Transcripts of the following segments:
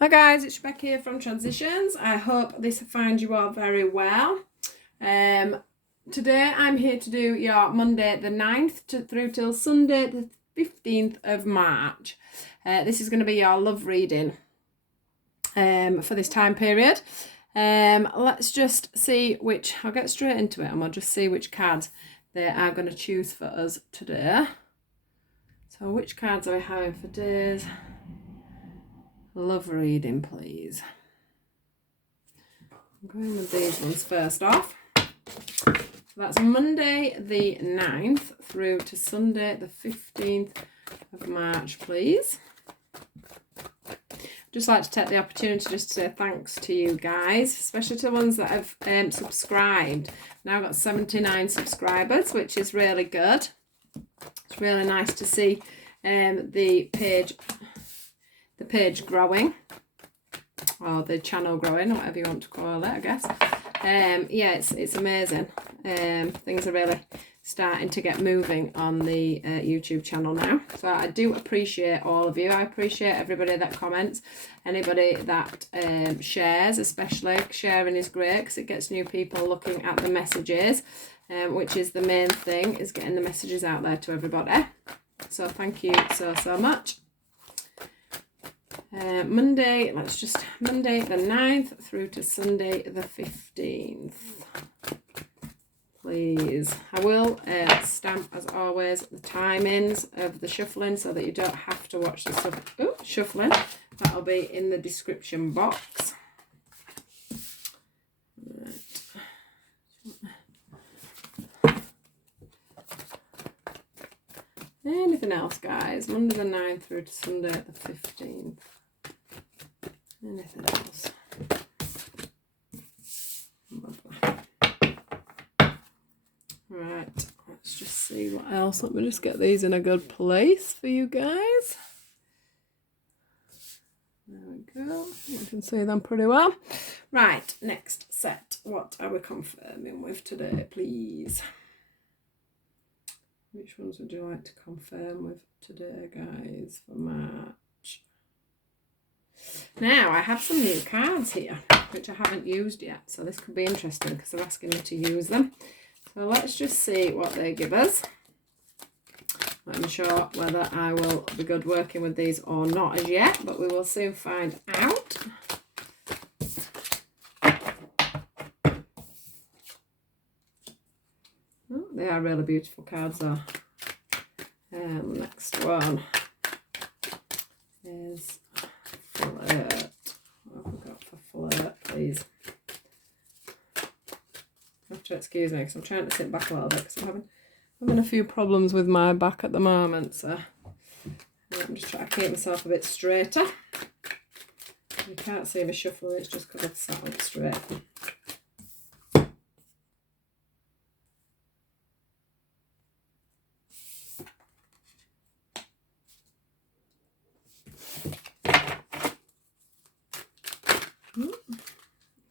Hi guys, it's Rebecca here from Transitions. I hope this finds you all very well. Today I'm here to do your Monday the 9th through till Sunday the 15th of March. This is going to be your love reading for this time period. Let's just see which, I'll get straight into it and we'll just see which cards they are going to choose for us today. So which cards are we having for today's love reading, please? I'm going with these ones first off. So that's Monday the 9th through to Sunday the 15th of March, please. Just like to take the opportunity just to say thanks to you guys, especially to the ones that have subscribed. Now I've got 79 subscribers, which is really good. It's really nice to see the page growing, or the channel growing, or whatever you want to call it, I guess. Yeah, it's amazing. Things are really starting to get moving on the YouTube channel now. So I do appreciate all of you. I appreciate everybody that comments, anybody that shares, especially sharing is great because it gets new people looking at the messages, which is the main thing, is getting the messages out there to everybody. So thank you so much. Monday the 9th through to Sunday the 15th. Please. I will stamp, as always, the timings of the shuffling so that you don't have to watch the shuffling. That'll be in the description box. Right. Anything else, guys? Monday the 9th through to Sunday the 15th. Anything else? Right, let's just see what else. Let me just get these in a good place for you guys. There we go. You can see them pretty well. Right, next set. What are we confirming with today, please? Which ones would you like to confirm with today, guys, for March? Now, I have some new cards here, which I haven't used yet. So this could be interesting because they're asking me to use them. So let's just see what they give us. I'm not sure whether I will be good working with these or not as yet, but we will soon find out. Oh, they are really beautiful cards though. Next one is flirt. What have we got for flirt, please? You have to excuse me because I'm trying to sit back a little bit because I'm having a few problems with my back at the moment, so I'm just trying to keep myself a bit straighter. You can't see me shuffling, it's just because I've sat up straight.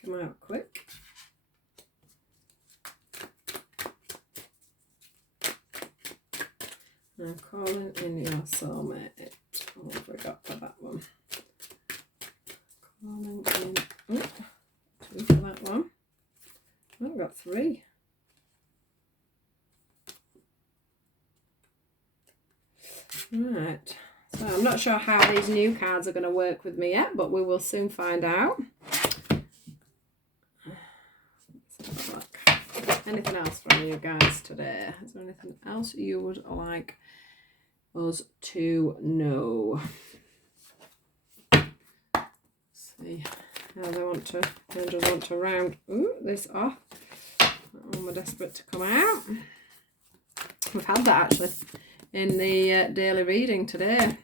Come out quick. Now calling in your soulmate. What have we got for that one? Calling in. Oh, 2 for that one. I've got 3. Right. So I'm not sure how these new cards are going to work with me yet, but we will soon find out. Let's have a look. Anything else from you guys today? Is there anything else you would like us to know? Let's see how they just want to round this off. That one we're desperate to come out. We've had that actually in the daily reading today.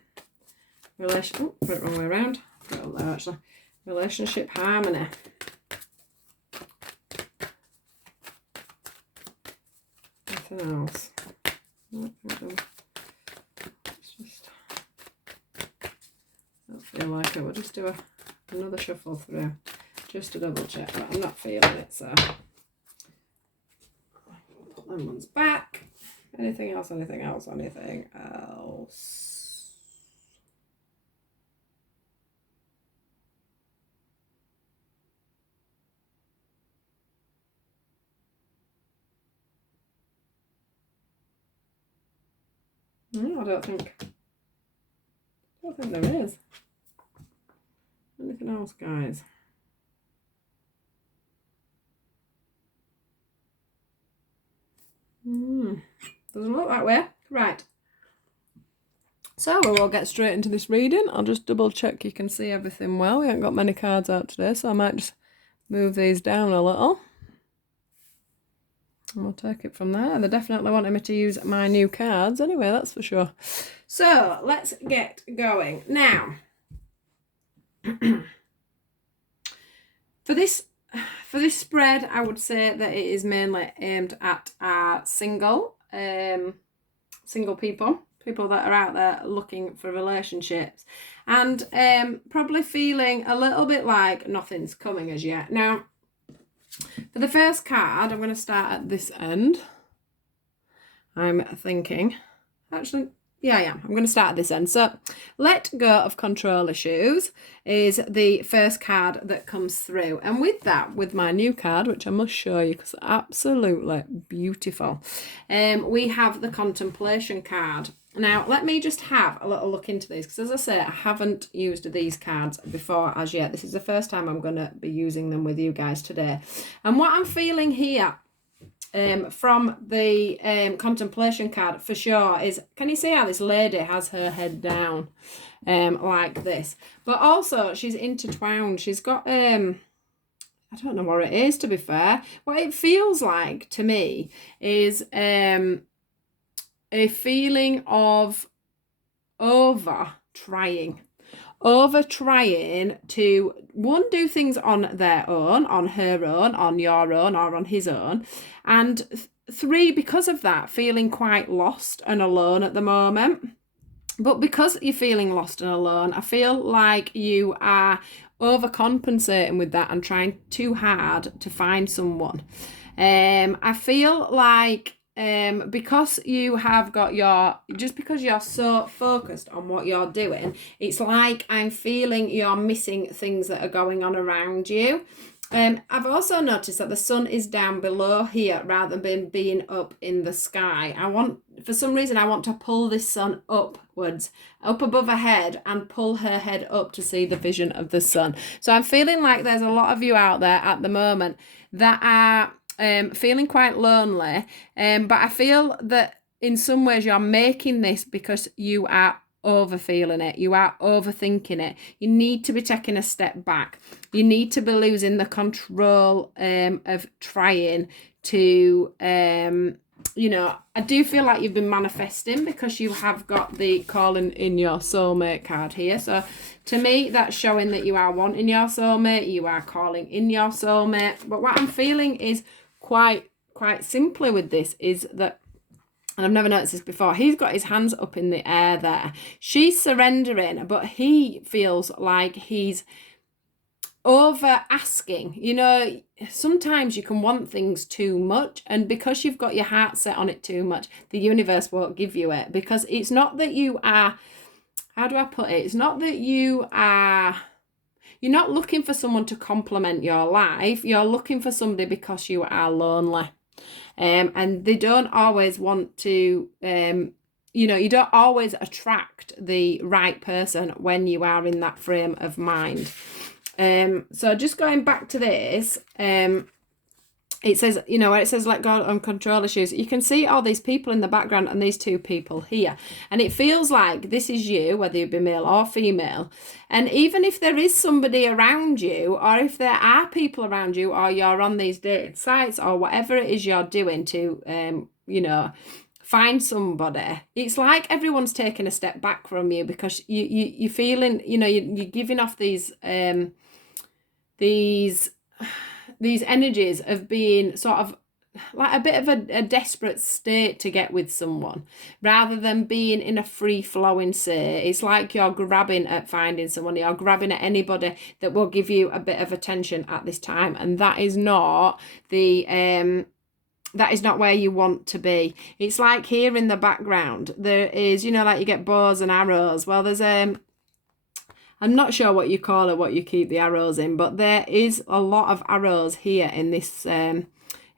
Put it wrong way around. Put it up there actually. Relationship harmony. Anything else? Don't feel like it. We'll just do another shuffle through just to double check, but I'm not feeling it, so put them ones back. Anything else? Anything else? Anything else? No, I don't think there is. Anything else, guys? Doesn't look that way. Right. So we will get straight into this reading. I'll just double check you can see everything well. We haven't got many cards out today, so I might just move these down a little. And we'll take it from there. They're definitely wanting me to use my new cards anyway, that's for sure. So let's get going. Now, for this spread, I would say that it is mainly aimed at single people that are out there looking for relationships, and probably feeling a little bit like nothing's coming as yet. Now, for the first card, I'm going to start at this end. I'm thinking, actually, yeah, I am. I'm going to start at this end. So, let go of control issues is the first card that comes through. And with that, with my new card, which I must show you because it's absolutely beautiful, we have the contemplation card. Now, let me just have a little look into these, because as I say, I haven't used these cards before as yet. This is the first time I'm going to be using them with you guys today. And what I'm feeling here from the contemplation card for sure is, can you see how this lady has her head down like this? But also, she's intertwined. She's got, I don't know what it is, to be fair. What it feels like to me is a feeling of over trying to, one, do things on their own, on her own, on your own, or on his own, and three, because of that, feeling quite lost and alone at the moment. But because you're feeling lost and alone, I feel like you are overcompensating with that and trying too hard to find someone. I feel like because you have got because you're so focused on what you're doing, it's like I'm feeling you're missing things that are going on around you. I've also noticed that the sun is down below here rather than being up in the sky. For some reason, I want to pull this sun upwards, up above her head, and pull her head up to see the vision of the sun. So I'm feeling like there's a lot of you out there at the moment that are feeling quite lonely, but I feel that in some ways you're making this because you are over feeling it, you are overthinking it. You need to be taking a step back. You need to be losing the control of trying to I do feel like you've been manifesting, because you have got the calling in your soulmate card here. So to me, that's showing that you are wanting your soulmate, you are calling in your soulmate. But what I'm feeling is quite simply with this is that, and I've never noticed this before, he's got his hands up in the air there. She's surrendering, but he feels like he's over asking. Sometimes you can want things too much, and because you've got your heart set on it too much, the universe won't give you it, because it's not that you are, how do I put it? It's not that you're not looking for someone to complement your life. You're looking for somebody because you are lonely. And they don't always want to, you don't always attract the right person when you are in that frame of mind. So just going back to this, it says, where it says let go on control issues, you can see all these people in the background and these two people here. And it feels like this is you, whether you be male or female. And even if there is somebody around you, or if there are people around you, or you're on these dating sites, or whatever it is you're doing to, find somebody, it's like everyone's taking a step back from you, because you're feeling, you're giving off these energies of being sort of like a bit of a desperate state to get with someone, rather than being in a free-flowing state. It's like you're grabbing at finding someone, you're grabbing at anybody that will give you a bit of attention at this time, and that is not where you want to be. It's like here in the background there is, like you get bows and arrows. Well, there's I'm not sure what you call it, what you keep the arrows in, but there is a lot of arrows here in this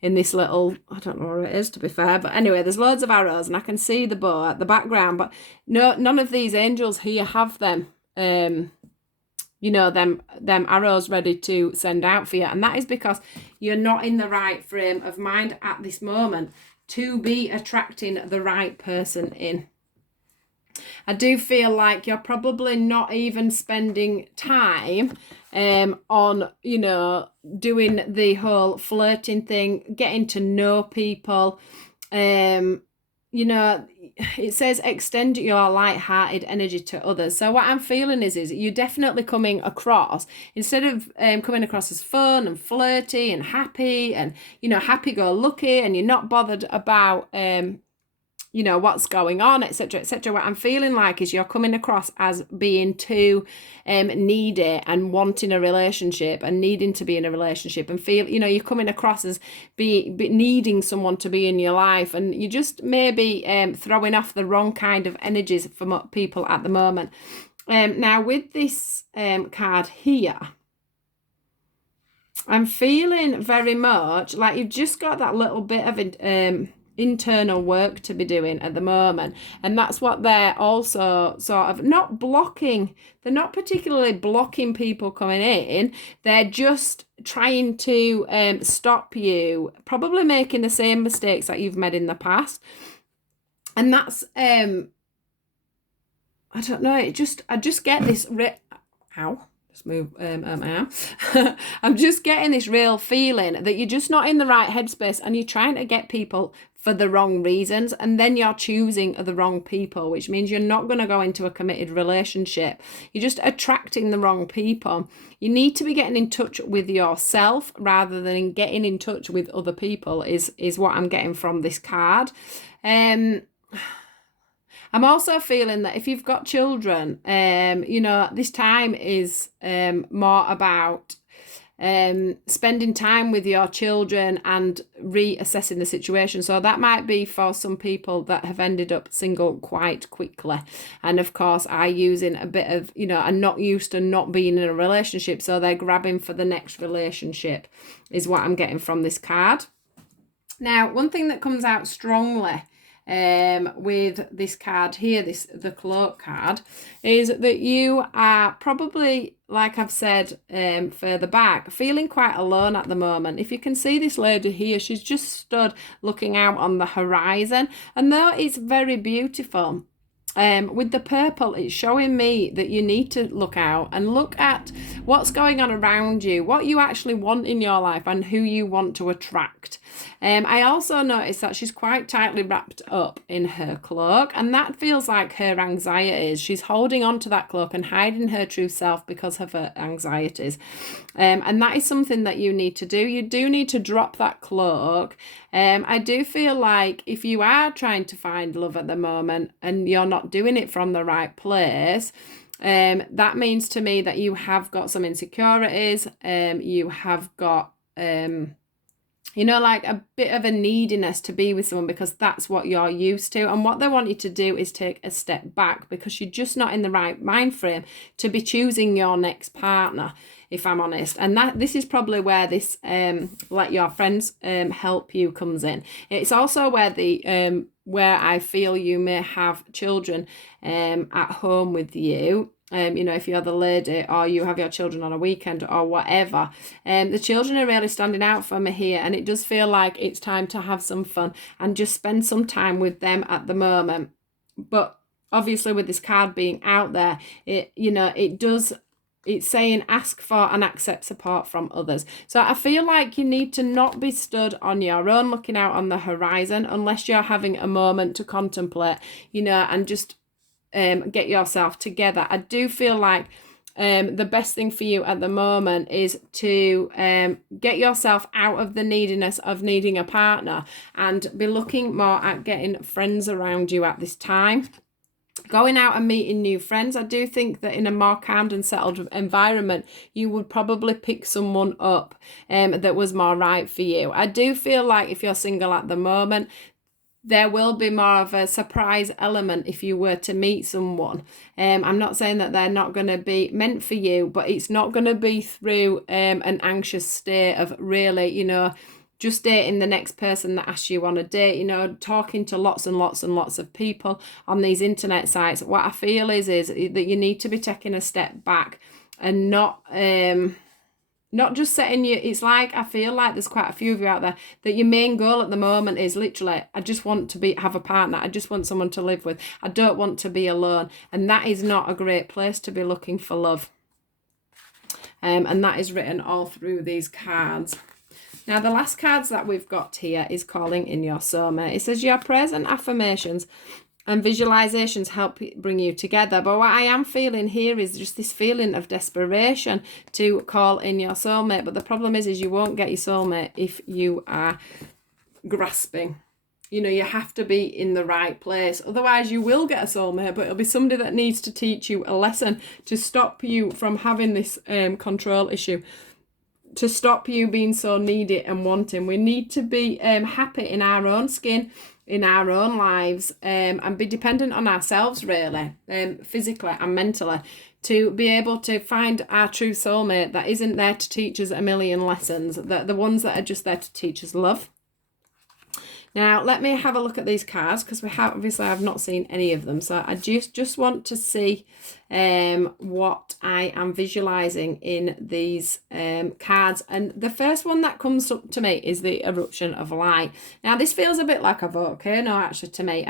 in this little, I don't know where it is to be fair, but anyway, there's loads of arrows and I can see the bow at the background, but no, none of these angels here have them, you know, them arrows ready to send out for you. And that is because you're not in the right frame of mind at this moment to be attracting the right person in. I do feel like you're probably not even spending time on, you know, doing the whole flirting thing, getting to know people. You know, it says extend your light-hearted energy to others. So what I'm feeling is you're definitely coming across, instead of coming across as fun and flirty and happy and, you know, happy-go-lucky, and you're not bothered about you know, what's going on, etc., etc. What I'm feeling like is you're coming across as being too needy and wanting a relationship and needing to be in a relationship, and feel, you know, you're coming across as be needing someone to be in your life, and you just maybe throwing off the wrong kind of energies from people at the moment. Now with this card here, I'm feeling very much like you've just got that little bit of internal work to be doing at the moment, and that's what they're also sort of not blocking. They're not particularly blocking people coming in, they're just trying to stop you probably making the same mistakes that you've made in the past. And that's I don't know, I just get this move my arm. I'm just getting this real feeling that you're just not in the right headspace, and you're trying to get people for the wrong reasons, and then you're choosing the wrong people, which means you're not going to go into a committed relationship. You're just attracting the wrong people. You need to be getting in touch with yourself rather than getting in touch with other people is what I'm getting from this card. I'm also feeling that if you've got children, you know, this time is more about spending time with your children and reassessing the situation. So that might be for some people that have ended up single quite quickly, and of course are using a bit of, you know, are not used to not being in a relationship, so they're grabbing for the next relationship is what I'm getting from this card. Now, one thing that comes out strongly with this card here, the cloak card, is that you are probably, like I've said further back, feeling quite alone at the moment. If you can see this lady here, she's just stood looking out on the horizon, and though it's very beautiful, with the purple, it's showing me that you need to look out and look at what's going on around you, what you actually want in your life, and who you want to attract. I also noticed that she's quite tightly wrapped up in her cloak, and that feels like her anxieties. She's holding on to that cloak and hiding her true self because of her anxieties. And that is something that you need to do. You do need to drop that cloak. I do feel like if you are trying to find love at the moment and you're not doing it from the right place, that means to me that you have got some insecurities. You have got you know, like a bit of a neediness to be with someone because that's what you're used to. And what they want you to do is take a step back because you're just not in the right mind frame to be choosing your next partner, if I'm honest. And this is probably where this let your friends help you comes in. It's also where where I feel you may have children at home with you. You know, if you're the lady or you have your children on a weekend or whatever, the children are really standing out for me here, and it does feel like it's time to have some fun and just spend some time with them at the moment. But obviously with this card being out there, it's saying ask for and accept support from others. So I feel like you need to not be stood on your own looking out on the horizon unless you're having a moment to contemplate, you know, and just get yourself together. I do feel like the best thing for you at the moment is to get yourself out of the neediness of needing a partner and be looking more at getting friends around you at this time. Going out and meeting new friends. I do think that in a more calmed and settled environment, you would probably pick someone up that was more right for you. I do feel like if you're single at the moment, there will be more of a surprise element if you were to meet someone. I'm not saying that they're not going to be meant for you, but it's not going to be through an anxious state of really, you know, just dating the next person that asks you on a date, you know, talking to lots and lots and lots of people on these internet sites. What I feel is that you need to be taking a step back and not just setting you. It's like, I feel like there's quite a few of you out there that your main goal at the moment is literally, I just want to have a partner. I just want someone to live with. I don't want to be alone. And that is not a great place to be looking for love. And that is written all through these cards. Now, the last cards that we've got here is calling in your soulmate. It says your prayers and affirmations and visualizations help bring you together. But what I am feeling here is just this feeling of desperation to call in your soulmate. But the problem is you won't get your soulmate if you are grasping. You know, you have to be in the right place. Otherwise, you will get a soulmate, but it'll be somebody that needs to teach you a lesson to stop you from having this control issue, to stop you being so needy and wanting. We need to be happy in our own skin, in our own lives, and be dependent on ourselves, really, physically and mentally, to be able to find our true soulmate that isn't there to teach us a million lessons, the ones that are just there to teach us love. Now, let me have a look at these cards, because I've not seen any of them. So I just want to see what I am visualizing in these cards. And the first one that comes up to me is the eruption of light. Now, this feels a bit like a volcano, actually, to me.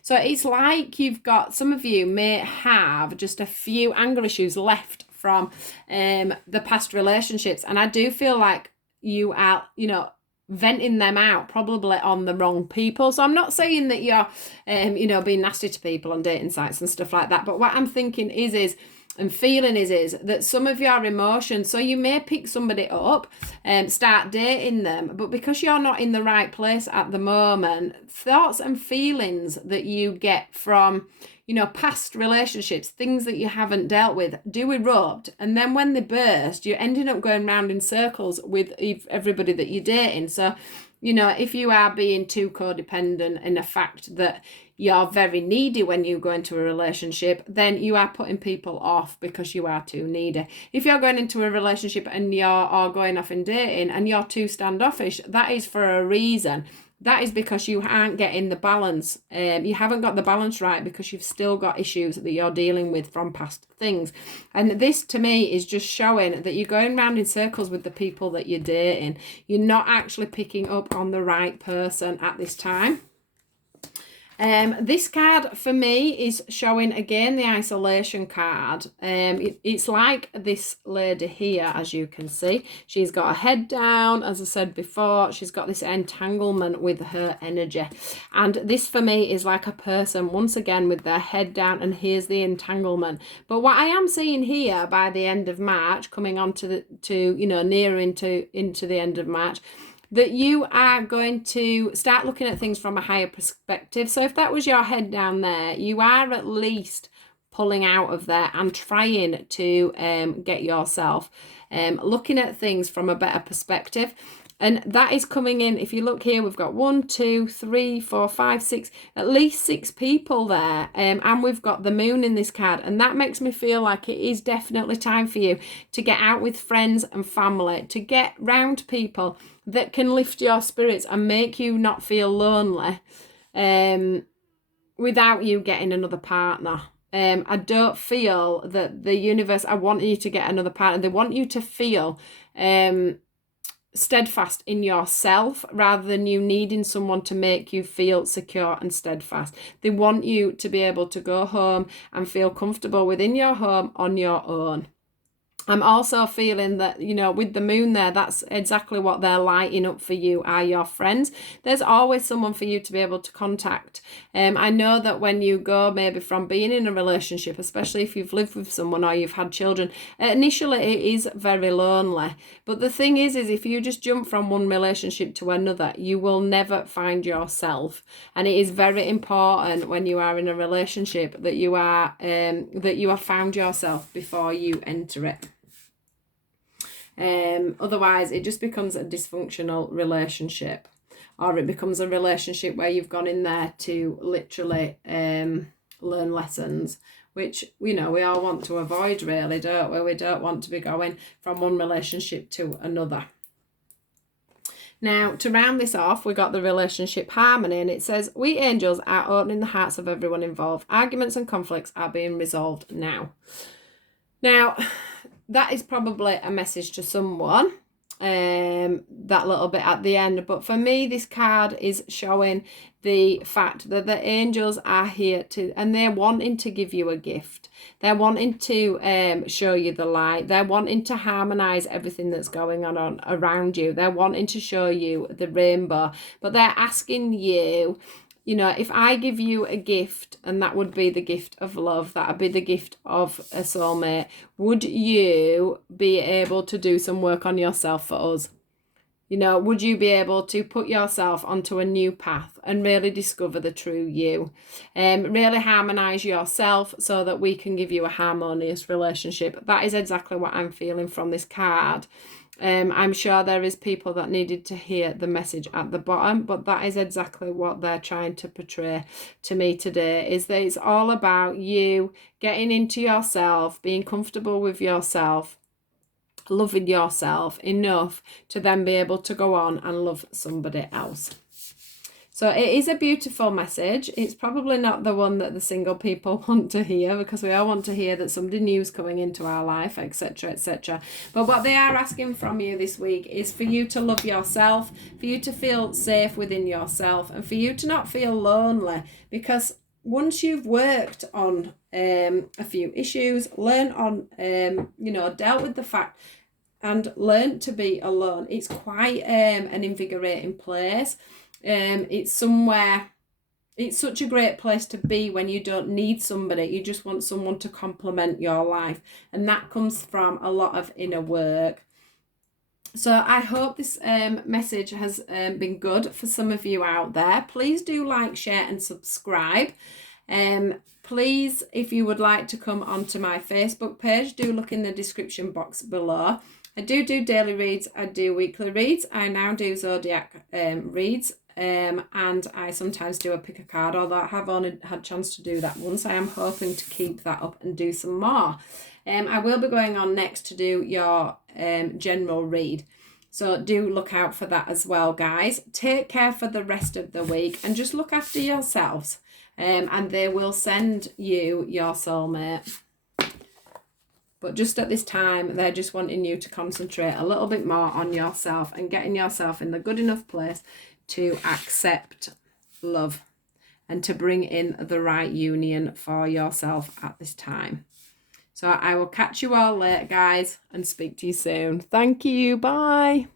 So it's like you've got, some of you may have just a few anger issues left from the past relationships. And I do feel like you are, you know, venting them out probably on the wrong people. So I'm not saying that you're you know, being nasty to people on dating sites and stuff like that, but what I'm thinking is and feeling is that some of your emotions, so you may pick somebody up and start dating them, but because you're not in the right place at the moment, thoughts and feelings that you get from, you know, past relationships, things that you haven't dealt with, do erupt. And then when they burst, you're ending up going round in circles with everybody that you're dating. So, you know, if you are being too codependent in the fact that you're very needy when you go into a relationship, then you are putting people off because you are too needy. If you're going into a relationship and you're going off in dating and you're too standoffish, that is for a reason. That is because you aren't getting the balance. You haven't got the balance right because you've still got issues that you're dealing with from past things. And this, to me, is just showing that you're going round in circles with the people that you're dating. You're not actually picking up on the right person at this time. This card for me is showing again the isolation card. It's like this lady here, as you can see. She's got her head down, as I said before. She's got this entanglement with her energy. And this for me is like a person, once again, with their head down, and here's the entanglement. But what I am seeing here by the end of March, coming on to you know, nearer into the end of March, that you are going to start looking at things from a higher perspective. So if that was your head down there, you are at least pulling out of there and trying to get yourself looking at things from a better perspective. And that is coming in. If you look here, we've got 1, 2, 3, 4, 5, 6, at least 6 people there. And we've got the moon in this card. And that makes me feel like it is definitely time for you to get out with friends and family, to get round people that can lift your spirits and make you not feel lonely without you getting another partner. I don't feel that the universe, I want you to get another partner. They want you to feel steadfast in yourself rather than you needing someone to make you feel secure and steadfast. They want you to be able to go home and feel comfortable within your home on your own. I'm also feeling that, you know, with the moon there, that's exactly what they're lighting up for you, are your friends. There's always someone for you to be able to contact. I know that when you go maybe from being in a relationship, especially if you've lived with someone or you've had children, initially it is very lonely. But the thing is if you just jump from one relationship to another, you will never find yourself. And it is very important when you are in a relationship that you have found yourself before you enter it. Otherwise it just becomes a dysfunctional relationship, or it becomes a relationship where you've gone in there to literally learn lessons, which, you know, we all want to avoid, really, don't we? We don't want to be going from one relationship to another. Now, to round this off, we got the relationship harmony, and it says, we angels are opening the hearts of everyone involved. Arguments and conflicts are being resolved now. Now, that is probably a message to someone, that little bit at the end. But for me, this card is showing the fact that the angels are here to, and they're wanting to give you a gift. They're wanting to show you the light. They're wanting to harmonize everything that's going on around you. They're wanting to show you the rainbow, but they're asking you, you know, if I give you a gift, and that would be the gift of love, that would be the gift of a soulmate, would you be able to do some work on yourself for us? You know, would you be able to put yourself onto a new path and really discover the true you? Really harmonise yourself so that we can give you a harmonious relationship. That is exactly what I'm feeling from this card. I'm sure there is people that needed to hear the message at the bottom, but that is exactly what they're trying to portray to me today, is that it's all about you getting into yourself, being comfortable with yourself, loving yourself enough to then be able to go on and love somebody else. So it is a beautiful message. It's probably not the one that the single people want to hear, because we all want to hear that somebody new is coming into our life, etc., etc. But what they are asking from you this week is for you to love yourself, for you to feel safe within yourself, and for you to not feel lonely, because once you've worked on a few issues, learn on, dealt with the fact and learn to be alone, it's quite an invigorating place. It's somewhere, it's such a great place to be when you don't need somebody. You just want someone to complement your life. And that comes from a lot of inner work. So I hope this message has been good for some of you out there. Please do like, share and subscribe. Please, if you would like to come onto my Facebook page, do look in the description box below. I do daily reads, I do weekly reads, I now do zodiac reads, and I sometimes do a pick a card, although I have only had a chance to do that once. I am hoping to keep that up and do some more. I will be going on next to do your general read, so do look out for that as well, guys. Take care for the rest of the week and just look after yourselves, and they will send you your soulmate. But just at this time, they're just wanting you to concentrate a little bit more on yourself and getting yourself in the good enough place to accept love and to bring in the right union for yourself at this time. So I will catch you all later, guys, and speak to you soon. Thank you. Bye.